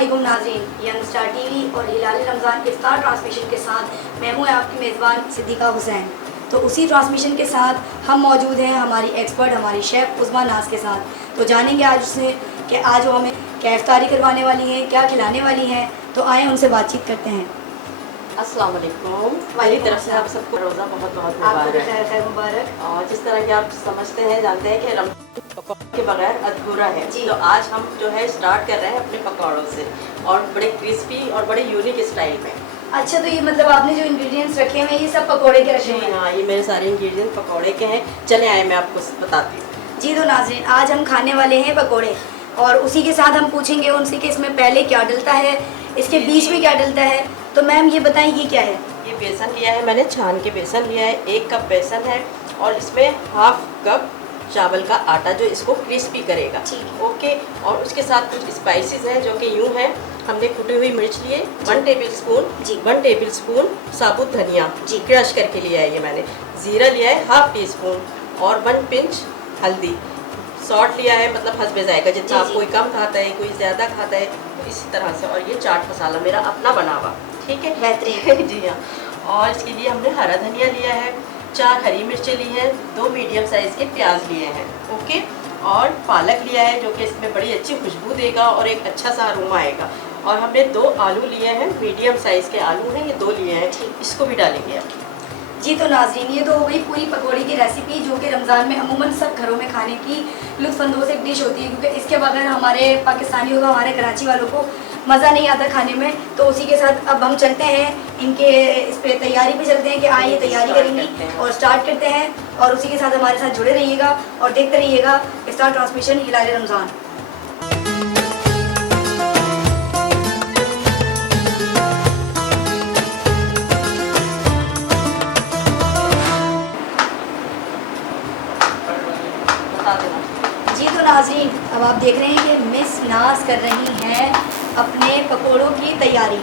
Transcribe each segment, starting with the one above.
अस्सलामुअलैकुम नाज़रीन, young star TV और हिलाल रमज़ान इफ्तार ट्रांसमिशन के साथ मैं हूँ आपकी मेज़बान सिद्दीक़ा हुसैन। तो उसी ट्रांसमिशन के साथ हम मौजूद हैं हमारी एक्सपर्ट, हमारी शेफ़ उस्मा नाज के साथ। तो जानेंगे आज उससे कि आज वो हमें क्या इफ्तारी करवाने वाली हैं, क्या खिलाने वाली हैं। तो आए उनसे बातचीत करते हैं। अस्सलाम वालेकुम। मेरी तरफ से आप सबको रोज़ा बहुत बहुत आपको खैर मुबारक। और जिस तरह कि आप समझते हैं, जानते हैं कि रमज़ान पकौड़े के बगैर अधूरा है। तो आज हम जो है स्टार्ट कर रहे हैं अपने पकौड़ों से, और बड़े क्रिस्पी और बड़े यूनिक स्टाइल में। अच्छा, तो ये मतलब आपने जो इंग्रेडिएंट्स रखे हैं ये सब पकौड़े के रखे हैं? हाँ, ये मेरे सारे इंग्रेडिएंट पकौड़े के हैं। चले आए, मैं आपको बताती हूँ। जी, तो नाज़रीन आज हम खाने वाले हैं पकौड़े, और उसी के साथ हम पूछेंगे उनसे कि इसमें पहले क्या डलता है, इसके बीच में क्या डलता है। तो मैम ये बताएं ये क्या है? ये बेसन लिया है मैंने, छान के बेसन लिया है, 1 कप बेसन है, और इसमें हाफ कप चावल का आटा जो इसको क्रिस्पी करेगा। ओके। और उसके साथ कुछ स्पाइसेस हैं जो कि यूँ हैं, हमने कुटी हुई मिर्च लिए 1 टेबल स्पून साबुत धनिया क्रश करके लिया है ये मैंने, ज़ीरा लिया है ½ टीस्पून, और 1 पिंच हल्दी, सॉल्ट लिया है, मतलब हस्बे जाएगा जितना आप, कोई कम खाता है कोई ज़्यादा खाता है, तो इसी तरह से। और ये चाट मसाला मेरा अपना बना हुआ, ठीक है, बेहतरीन। जी हाँ। और इसके लिए हमने हरा धनिया लिया है, 4 हरी मिर्चें ली हैं, 2 मीडियम साइज़ के प्याज लिए हैं। ओके। और पालक लिया है जो कि इसमें बड़ी अच्छी खुशबू देगा और एक अच्छा सा अरोमा आएगा। और हमने 2 आलू लिए हैं, मीडियम साइज़ के आलू हैं, ये 2 लिए हैं, इसको भी डालेंगे अब। जी, तो नाज़रीन ये तो हो गई पूरी पकौड़ी की रेसिपी, जो कि रमज़ान में अमूमन सब घरों में खाने की लुत्फ़अंदोज़ एक डिश होती है, क्योंकि इसके बगैर हमारे पाकिस्तानियों को, हमारे कराची वालों को मज़ा नहीं आता खाने में। तो उसी के साथ अब हम चलते हैं इनके इस पे तैयारी पे चलते हैं कि आइए तैयारी करेंगी और स्टार्ट करते हैं। और उसी के साथ हमारे साथ जुड़े रहिएगा और देखते रहिएगा इफ्तार ट्रांसमिशन हिलाल रमज़ान। जी, तो नाज़रीन अब आप देख रहे हैं कि मिस नाज कर रही हैं अपने पकोड़ों की तैयारी,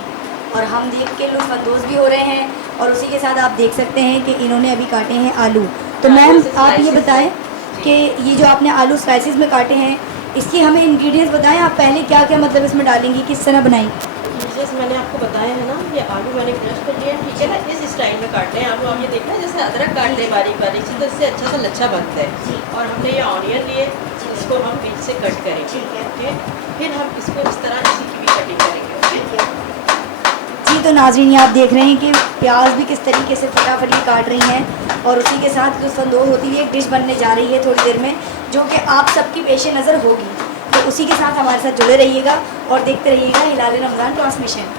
और हम देख के लुत्फ़अंदोज़ भी हो रहे हैं। और उसी के साथ आप देख सकते हैं कि इन्होंने अभी काटे हैं आलू। तो मैम आप ये बताएं कि ये जो आपने आलू स्लाइसिस में काटे हैं, इसकी हमें इंग्रेडिएंट्स बताएं। आप पहले क्या क्या मतलब इसमें डालेंगी, किस तरह बनाई? जैसे मैंने आपको बताया है ना, ये आलू मैंने क्रश कर लिया, ठीक है ना, इस स्टाइल में काटते हैं आलू। आप ये देखना जैसे अदरक काटते हैं बारीक बारीक से, तो इससे अच्छा सा लच्छा बनता है। और हमने ये ऑनियन लिए, इसको हम बीच से कट करेंगे, ठीक है। फिर हम इसको इस तरह इसी की भी कटिंग करेंगे, ठीक है। जी, तो नाज़रीन ये आप देख रहे हैं कि प्याज भी किस तरीके से फटाफट काट रही हैं, और उसी के साथ लुत्फ़अंदोज़ होती हुई एक डिश बनने जा रही है थोड़ी देर में, जो कि आप सबकी पेश नज़र होगी। तो उसी के साथ हमारे साथ जुड़े रहिएगा और देखते रहिएगा हिलाल रमज़ान ट्रांसमिशन।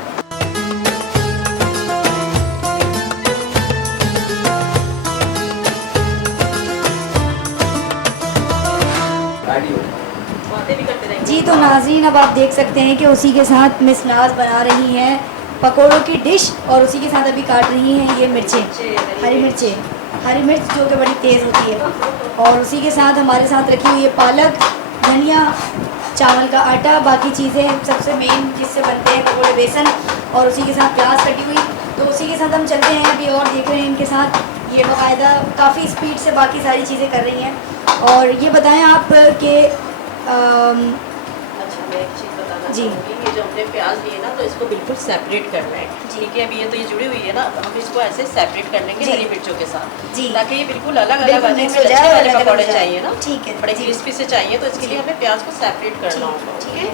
जी, तो नाज़रीन अब आप देख सकते हैं कि उसी के साथ मिस नाज बना रही हैं पकोड़ों की डिश, और उसी के साथ अभी काट रही हैं ये मिर्चें, हरी मिर्च जो कि बड़ी तेज़ होती है। और उसी के साथ हमारे साथ रखी हुई है पालक, धनिया, चावल का आटा, बाकी चीज़ें सबसे मेन जिससे बनते हैं पकोड़े, बेसन, और उसी के साथ प्याज कटी हुई। तो उसी के साथ हम चलते हैं अभी और देख रहे हैं इनके साथ ये बाकायदा काफ़ी स्पीड से बाकी सारी चीज़ें कर रही हैं। और ये बताएं आप कि अच्छा, मैं एक चीज़ बताना चाहूँगी, ये जो हमने प्याज लिए ना, तो इसको बिल्कुल सेपरेट करना है, ठीक है। अभी ये तो ये जुड़ी हुई है ना, हम इसको ऐसे सेपरेट कर लेंगे हरी मिर्चों के साथ, ताकि ये बिल्कुल अलग अलग वाले पकौड़े चाहिए ना, ठीक है, बड़े क्रिस्पी से चाहिए, तो इसके लिए हमें प्याज को सेपरेट करना होगा, ठीक है।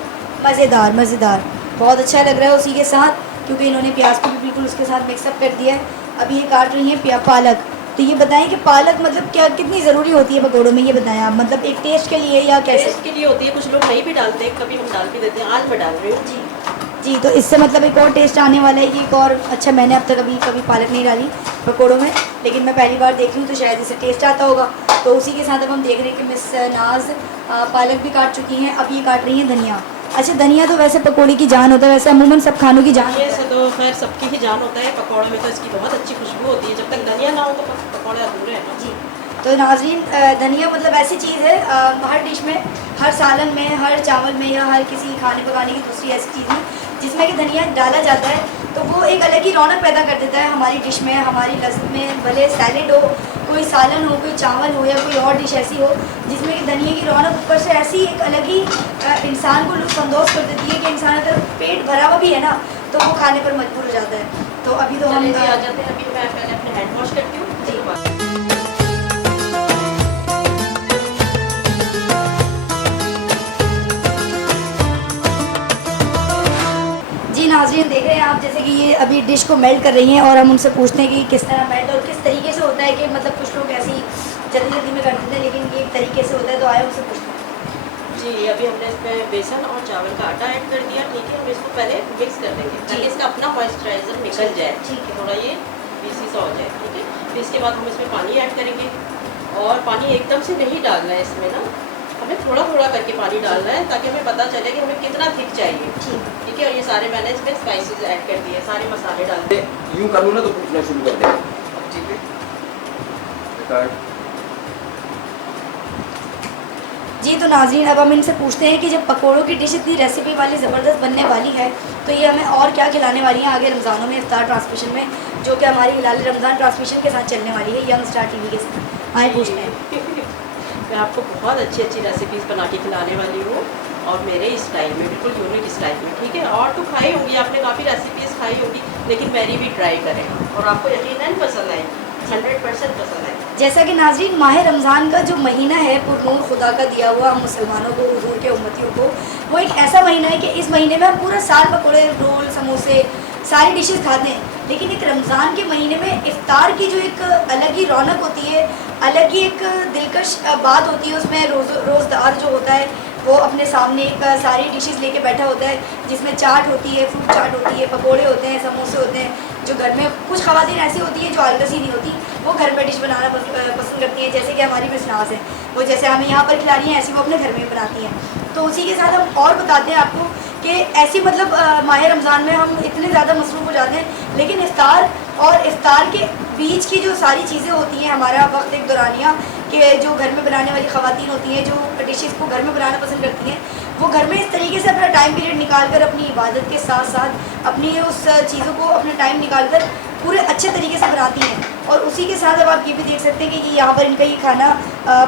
मज़ेदार बहुत अच्छा लग रहा है उसी के साथ, क्योंकि इन्होंने प्याज को भी बिल्कुल उसके साथ मिक्सअप कर दिया है। अभी ये काट रही हैं पालक। तो ये बताएं कि पालक मतलब क्या, कितनी ज़रूरी होती है पकौड़ों में, ये बताएं आप, मतलब एक टेस्ट के लिए या कैसे? टेस्ट के लिए होती है, कुछ लोग नहीं भी डालते, कभी हम डाल भी देते हैं, आज मैं डाल रही हूँ। जी, तो इससे मतलब एक और टेस्ट आने वाला है, एक और अच्छा। मैंने अब तक कभी पालक नहीं डाली पकौड़ों में, लेकिन मैं पहली बार देख रही हूँ, तो शायद इससे टेस्ट आता होगा। तो उसी के साथ अब हम देख रहे हैं कि मिस नाज पालक भी काट चुकी हैं, अब ये काट रही हैं धनिया। अच्छा, धनिया तो वैसे पकौड़ी की जान होता है, वैसे अमूमन सब खानों की जान है, तो खैर सबकी ही जान होता है, पकौड़े में तो इसकी बहुत अच्छी खुशबू होती है, जब तक धनिया ना हो तो पकौड़े अधूरे हैं ना। जी, तो नाज़रीन धनिया मतलब ऐसी चीज़ है हर डिश में, हर सालन में, हर चावल में, या हर किसी खाने पकाने की दूसरी ऐसी चीज़ में जिसमें कि धनिया डाला जाता है, तो वो एक अलग ही रौनक पैदा कर देता है हमारी डिश में, हमारी लज़्ज़त में। भले सैलेड हो, कोई सालन हो, कोई चावल हो, या कोई और डिश ऐसी हो जिसमें कि धनिया की रौनक ऊपर से ऐसी एक अलग ही इंसान को लुत्फ़अंदोज़ कर देती है कि इंसान अगर पेट भरा हुआ भी है ना, तो वो खाने पर मजबूर हो जाता है। तो अभी तो हम आ जाते हैं। अभी मैं पहले अपने हैंड वॉश करती हूँ जी। जी नाज़रीन, देख रहे हैं आप जैसे कि ये अभी डिश को मेल्ट कर रही हैं और हम उनसे पूछते हैं कि किस तरह मेल्ट और किस तरीके से होता है, कि मतलब कुछ लोग ऐसी जल्दी जल्दी में कर देते हैं लेकिन ये एक तरीके से होता है, तो आए उनसे पूछते हैं। जी अभी हमने इसमें बेसन और चावल का आटा ऐड कर दिया, ठीक है। हम इसको पहले मिक्स कर देंगे ताकि इसका अपना मॉइस्चराइजर निकल जाए, ठीक है। थोड़ा ये पीसी सा हो जाए, ठीक है। फिर इसके बाद हम इसमें पानी ऐड करेंगे और पानी एकदम से नहीं डालना है इसमें ना, हमें थोड़ा थोड़ा करके पानी डालना है ताकि हमें पता चले कि हमें कितना थिक चाहिए, ठीक है। और ये सारे मैंने इसमें स्पाइसेस ऐड कर दिए, सारे मसाले डाल दिए। यूँ कर लूँ ना तो पूछना शुरू कर दें, ठीक है। जी तो नाज़रीन, अब हम इनसे पूछते हैं कि जब पकोड़ों की डिश इतनी रेसिपी वाली ज़बरदस्त बनने वाली है तो ये हमें और क्या खिलाने वाली हैं आगे रमज़ानों में, इफ्तार ट्रांसमिशन में, जो कि हमारी हिलाल रमज़ान ट्रांसमिशन के साथ चलने वाली है यंग स्टार टीवी के साथ। आए पूछते हैं। मैं आपको बहुत अच्छी अच्छी रेसिपीज़ बना के खिलाने वाली हूँ और मेरे स्टाइल में, बिल्कुल यूनिक स्टाइल में, ठीक है। और तो खाई होंगी आपने, काफ़ी रेसिपीज़ खाई होंगी, लेकिन मेरी भी ट्राई करें और आपको यकीनन पसंद आएगी, 100% पसंद आएगी। जैसा कि नाज़रीन, माह रमज़ान का जो महीना है पुरनूर खुदा का दिया हुआ हम मुसलमानों को, हुजूर के उम्मतियों को, वो एक ऐसा महीना है कि इस महीने में हम पूरा साल पकौड़े, रोल, समोसे, सारी डिशेस खाते हैं, लेकिन एक रमज़ान के महीने में इफ्तार की जो एक अलग ही रौनक होती है, अलग ही एक दिलकश बात होती है। उसमें रोज़दार जो होता है वो अपने सामने एक सारी डिशेस लेके बैठा होता है, जिसमें चाट होती है, फ्रूट चाट होती है, पकोड़े होते हैं, समोसे होते हैं। जो घर में कुछ ख़वातीन ऐसी होती हैं जो आलसी नहीं होती, वो घर में डिश बनाना पसंद करती हैं, जैसे कि हमारी मिसनास है, वो जैसे हमें यहाँ पर खिला रही हैं ऐसी वो अपने घर में बनाती हैं। तो उसी के साथ हम और बताते हैं आपको कि ऐसी मतलब माह रमज़ान में हम इतने ज़्यादा मसरूफ़ हो जाते हैं, लेकिन इफ्तार और इफ्तार के बीच की जो सारी चीज़ें होती हैं, हमारा वक्त एक दौरानिया कि जो घर में बनाने वाली ख़वातीन होती हैं, जो डिशेस को घर में बनाना पसंद करती हैं, वो घर में इस तरीके से अपना टाइम पीरियड निकाल कर अपनी इबादत के साथ साथ अपनी उस चीज़ों को अपना टाइम निकाल कर पूरे अच्छे तरीके से बनाती हैं। और उसी के साथ अब आप ये भी देख सकते हैं कि ये यहाँ पर इनका ये खाना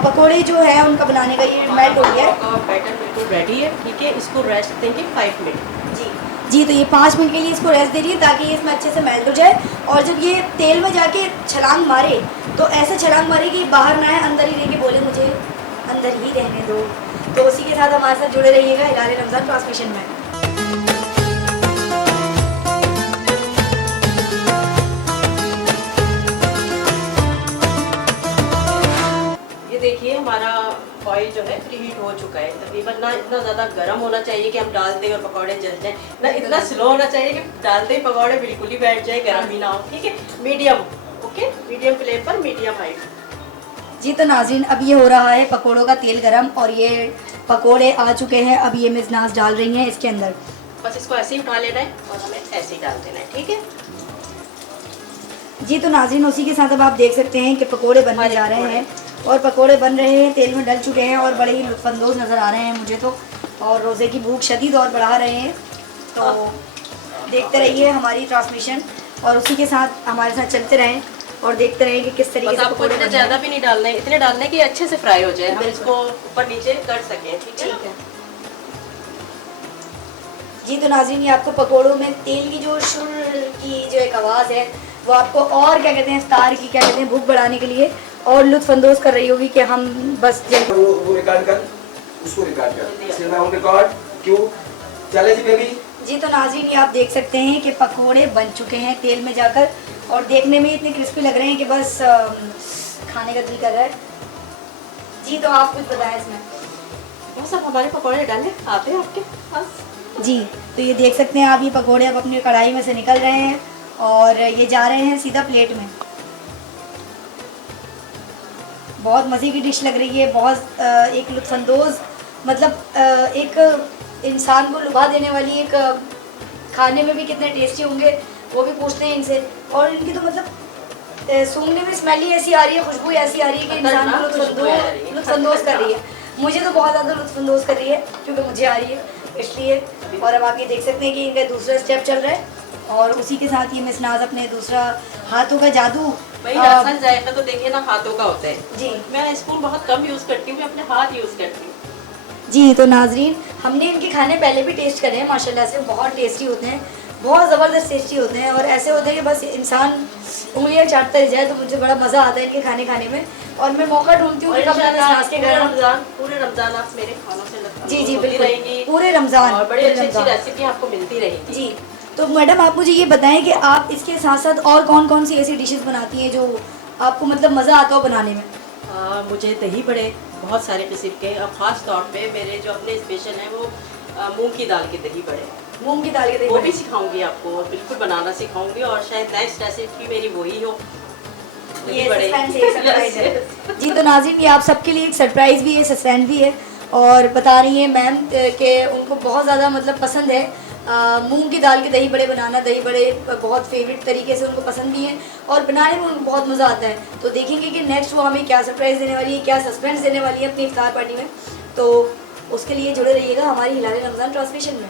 पकोड़े जो है उनका बनाने का ये मेल्ट हो गया है। बैटर बिल्कुल रेडी है, ठीक है। इसको रेस्ट देंगे 5 मिनट। जी तो ये 5 मिनट के लिए इसको रेस्ट दे रही है ताकि ये इसमें अच्छे से मेल्ट हो जाए, और जब ये तेल में जाके छलांग मारे तो ऐसा छलांग मारे कि बाहर ना आए, अंदर ही रह के बोले मुझे अंदर ही रहने दो। तो उसी के साथ हमारे साथ जुड़े रहिएगा हिलाल रमज़ान ट्रांसमिशन में। ये देखिए हमारा ऑयल जो है प्रीहीट हो चुका है तकरीबन। ना इतना ज़्यादा गर्म होना चाहिए कि हम डाल दें और पकौड़े जल जाएं, ना इतना स्लो होना चाहिए कि डालते ही पकौड़े बिल्कुल ही बैठ जाए, गर्म ही ना हो, ठीक है। मीडियम, ओके, मीडियम फ्लेम पर, मीडियम हाइट। जी तो नाज़रीन, अब ये हो रहा है पकोड़ों का तेल गरम और ये पकोड़े आ चुके हैं। अब ये मिज़नास डाल रही हैं इसके अंदर। बस इसको ऐसे ही उठा लेना है और हमें ऐसे ही डाल देना है, ठीक है। जी तो नाज़रीन, उसी के साथ अब आप देख सकते हैं कि पकोड़े बनने जा रहे हैं और पकोड़े बन रहे हैं, तेल में डल चुके हैं और बड़े ही लुत्फ़अंदोज़ नज़र आ रहे हैं मुझे तो, और रोज़े की भूख शदीद और बढ़ा रहे हैं। तो देखते रहिए हमारी ट्रांसमिशन और उसी के साथ हमारे साथ चलते रहें और देखते रहें कि किस तरीके से आपको पकोड़े इतना बन रहे हैं। ज़्यादा भी नहीं डालना है, इतने डालना है कि अच्छे से फ्राई हो जाए, हम इसको ऊपर नीचे कर सकें, ठीक है। जी तो नाज़रीन, ये आपको पकोड़ों में तेल की जो शुर की जो एक आवाज़ है वो आपको और क्या कहते हैं, इफ्तार की क्या कहते हैं, भूख बढ़ाने के लिए और लुत्फ़अंदोज़ कर रही होगी कि हम बस वो रिकॉर्ड कर, उसको रिकॉर्ड कर, सिर्फ ऑन रिकॉर्ड। क्यों चले जी बेबी। जी तो नाज़रीन, ये आप देख सकते हैं कि पकोड़े बन चुके हैं तेल में जाकर और देखने में इतने क्रिस्पी लग रहे हैं कि बस खाने का दिल कर रहा है। जी तो आप कुछ बताएं इसमें। वो सब हमारे पकौड़े डालने आते हैं आपके पास? जी तो ये देख सकते हैं आप, ये पकोड़े अब अपनी कढ़ाई में से निकल रहे हैं और ये जा रहे हैं सीधा प्लेट में। बहुत मज़े की डिश लग रही है, बहुत एक लुत्फ़अंदोज़, मतलब एक इंसान को लुभा देने वाली, एक खाने में भी कितने टेस्टी होंगे वो भी पूछते हैं इनसे। और इनकी तो मतलब सूंघने में स्मेल ही ऐसी आ रही है, खुशबू ऐसी आ रही है कि इंसान को लुत्फ़अंदोज़ कर रही है। मुझे तो बहुत ज़्यादा लुत्फ़अंदोज़ कर रही है क्योंकि मुझे आ रही है इसलिए। और अब आप ये देख सकते हैं कि इनका दूसरा स्टेप चल रहा है और उसी के साथ ये मिसनाज अपने दूसरा हाथों का जादू, भाई आसान जायका तो देखिए ना हाथों का होता है। जी मैं स्पून बहुत कम यूज़ करती हूँ, मैं अपने हाथ यूज़ करती हूँ। जी तो नाजरीन, हमने इनके खाने पहले भी टेस्ट करे हैं, माशाल्लाह से बहुत टेस्टी होते हैं, बहुत ज़बरदस्त टेस्टी होते हैं। और ऐसे होते हैं कि बस इंसान उंगलियां चाटता रह जाए। तो मुझे बड़ा मज़ा आता है इनके खाने में, और मैं मौका ढूंढती हूँ कि कब मैं नाज के घर पूरे रमज़ान आप मेरे खानों से जी होती रहेंगी, पूरे रमज़ान और बड़ी अच्छी रेसिपी आपको मिलती रहेगी। जी तो मैडम आप मुझे ये बताएं कि आप इसके साथ साथ और कौन कौन सी ऐसी डिशेस बनाती हैं जो आपको मतलब मज़ा आता हो बनाने में? मुझे दही बड़े बहुत सारे किस्म के, और ख़ास तौर पे मेरे जो अपने स्पेशल हैं वो मूंग की दाल के दही बड़े, मूंग की दाल के दही वो बड़े भी सिखाऊंगी आपको, और बिल्कुल बनाना सिखाऊंगी, और शायद नेक्स्ट रेसिपी मेरी वही हो। ये सस्पेंस है, सरप्राइज है। जी तो नाज़रीन, ये आप सबके लिए एक सरप्राइज़ भी है, सस्पेंस भी है। और बता रही हैं मैम कि उनको बहुत ज़्यादा मतलब पसंद है मूंग की दाल के दही बड़े बनाना। दही बड़े बहुत फेवरेट तरीके से उनको पसंद भी हैं, और बनाने में उनको बहुत मज़ा आता है। तो देखेंगे कि नेक्स्ट वो हमें क्या सरप्राइज़ देने वाली है, क्या सस्पेंस देने वाली है अपनी इफ्तार पार्टी में। तो उसके लिए जुड़े रहिएगा हमारी हिलाल रमज़ान ट्रांसमिशन में।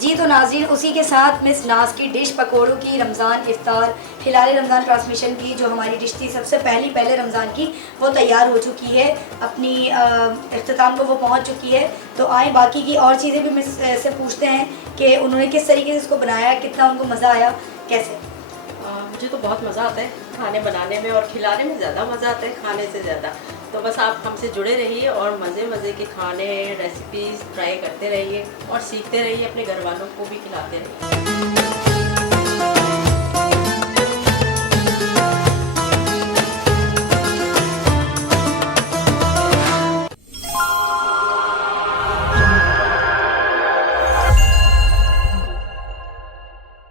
जी तो नाज़रीन, उसी के साथ मिस नाज की डिश पकोड़ों की रमज़ान इफ्तार हिलाल रमज़ान ट्रांसमिशन की जो हमारी डिश थी सबसे पहले रमज़ान की, वो तैयार हो चुकी है, अपनी इख्तिताम को वो पहुंच चुकी है। तो आए बाकी की और चीज़ें भी मिस से पूछते हैं कि उन्होंने किस तरीके से इसको बनाया, कितना उनको मज़ा आया, कैसे। मुझे तो बहुत मज़ा आता है खाने बनाने में, और खिलाने में ज़्यादा मज़ा आता है खाने से ज़्यादा। तो बस आप हमसे जुड़े रहिए और मज़े के खाने रेसिपीज़ ट्राई करते रहिए, और सीखते रहिए, अपने घर वालों को भी खिलाते रहिए।